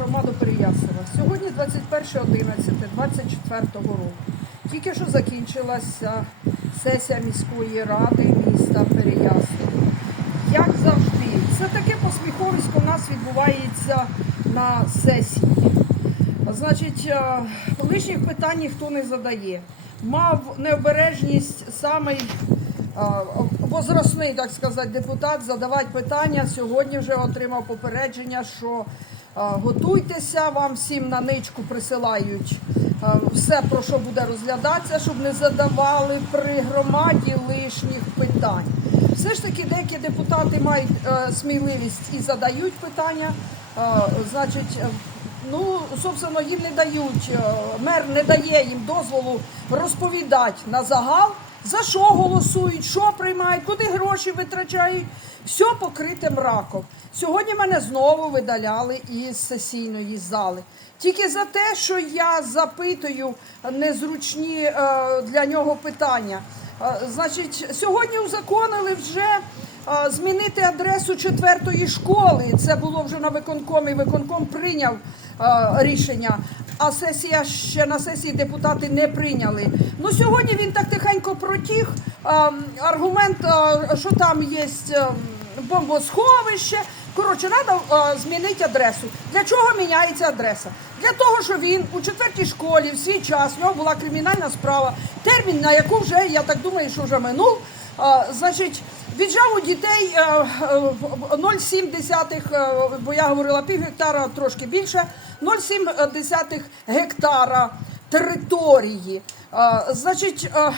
громаду Переяслава. Сьогодні 21.11.24 року. Тільки що закінчилася сесія міської ради міста Переяслава. Як завжди, це таке посміховисько у нас відбувається на сесії. Значить, е, лишніх питань ніхто не задає. Мав необережність самий е, возрастний, так сказати, депутат задавати питання. Сьогодні вже отримав попередження, що готуйтеся, вам всім на ничку присилають е, все, про що буде розглядатися, щоб не задавали при громаді лишніх питань. Все ж таки, деякі депутати мають е, сміливість і задають питання. Е, значить, е, Ну, собственно, їм не дають, е, мер не дає їм дозволу розповідати на загал, за що голосують, що приймають, куди гроші витрачають. Все покрите мраком. Сьогодні мене знову видаляли із сесійної зали. Тільки за те, що я запитую незручні е, для нього питання. Е, Значить, сьогодні узаконили вже е, змінити адресу четвертої школи. Це було вже на виконкомі. Виконком прийняв рішення. А сесія ще на сесії депутати не прийняли. Ну сьогодні він так тихенько протіг. Е, Аргумент, е, що там є е, бомбосховище. Коротше, треба змінити адресу. Для чого міняється адреса? Для того, що він у четвертій школі в свій час в нього була кримінальна справа, термін на яку вже я так думаю, що вже минув. Значить, віджав у дітей е, е, 0,7, е, бо я говорила пів гектара, трошки більше, 0,7 гектара території. Значить, е,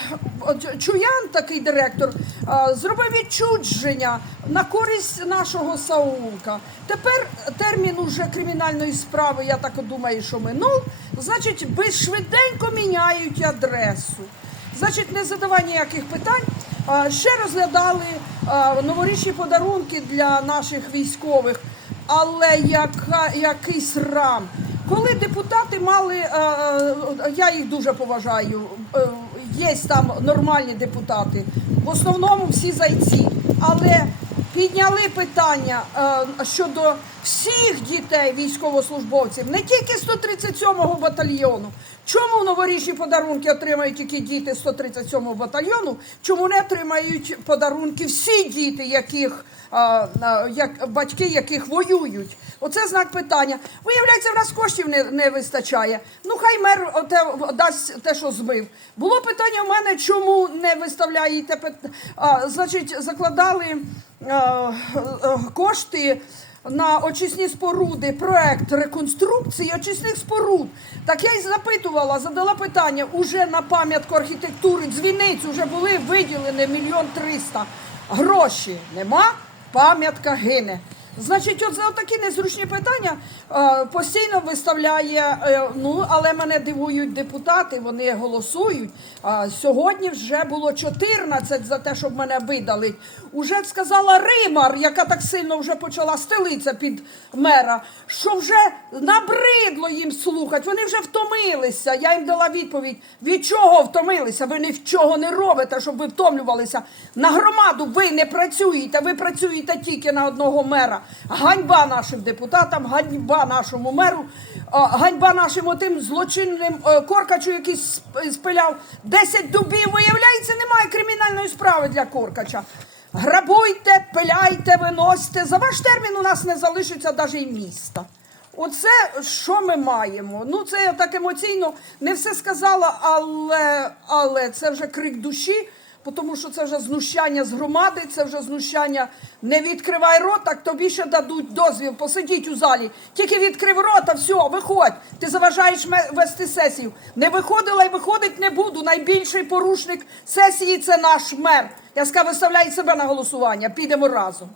Чуян, такий директор, е, зробив відчудження на користь нашого Саулка. Тепер термін уже кримінальної справи, я так думаю, що минув. Значить, швиденько міняють адресу. Значить, не задавай ніяких питань. Ще розглядали новорічні подарунки для наших військових, але яка, який срам. Коли депутати мали, я їх дуже поважаю, е, є там нормальні депутати, в основному всі зайці, але підняли питання е, щодо всіх дітей військовослужбовців, не тільки 137-го батальйону. Чому новорічні подарунки отримають тільки діти 137-го батальйону? Чому не отримають подарунки всі діти, яких а, а, як батьки, яких воюють? Оце знак питання. Виявляється, в нас коштів не, не вистачає. Ну хай мер оте, дасть те, що збив. Було питання в мене, чому не виставляєте а, значить, закладали кошти на очисні споруди, проект реконструкції очисних споруд. Так я й запитувала, задала питання уже на пам'ятку архітектури дзвіниць вже були виділені мільйон триста. Гроші нема, пам'ятка гине. Значить, от за такі незручні питання е, постійно виставляє. е, ну, але мене дивують депутати, вони голосують. Сьогодні вже було 14 за те, щоб мене видали. Уже сказала Римар, яка так сильно вже почала стелитися під мера, що вже набридло їм слухати. Вони вже втомилися. Я їм дала відповідь: від чого втомилися? Ви ні в чого не робите, щоб ви втомлювалися. На громаду ви не працюєте, ви працюєте тільки на одного мера. Ганьба нашим депутатам, ганьба нашому меру, ганьба нашим отим злочинним е, коркачу, який спиляв 10 дубів. Виявляється, немає кримінальної справи для коркача. Грабуйте, пиляйте, виносьте. За ваш термін у нас не залишиться навіть і міста. Оце що ми маємо. Ну, це я так емоційно не все сказала, але, але це вже крик душі, тому що це вже знущання з громади, це вже знущання. Не відкривай рота, тобі ще дадуть дозвіл, посидіть у залі. Тільки відкрив рота, все, виходь. Ти заважаєш вести сесію. Не виходила і виходить не буду. Найбільший порушник сесії це наш мер. Я сказав, виставляй себе на голосування. Підемо разом.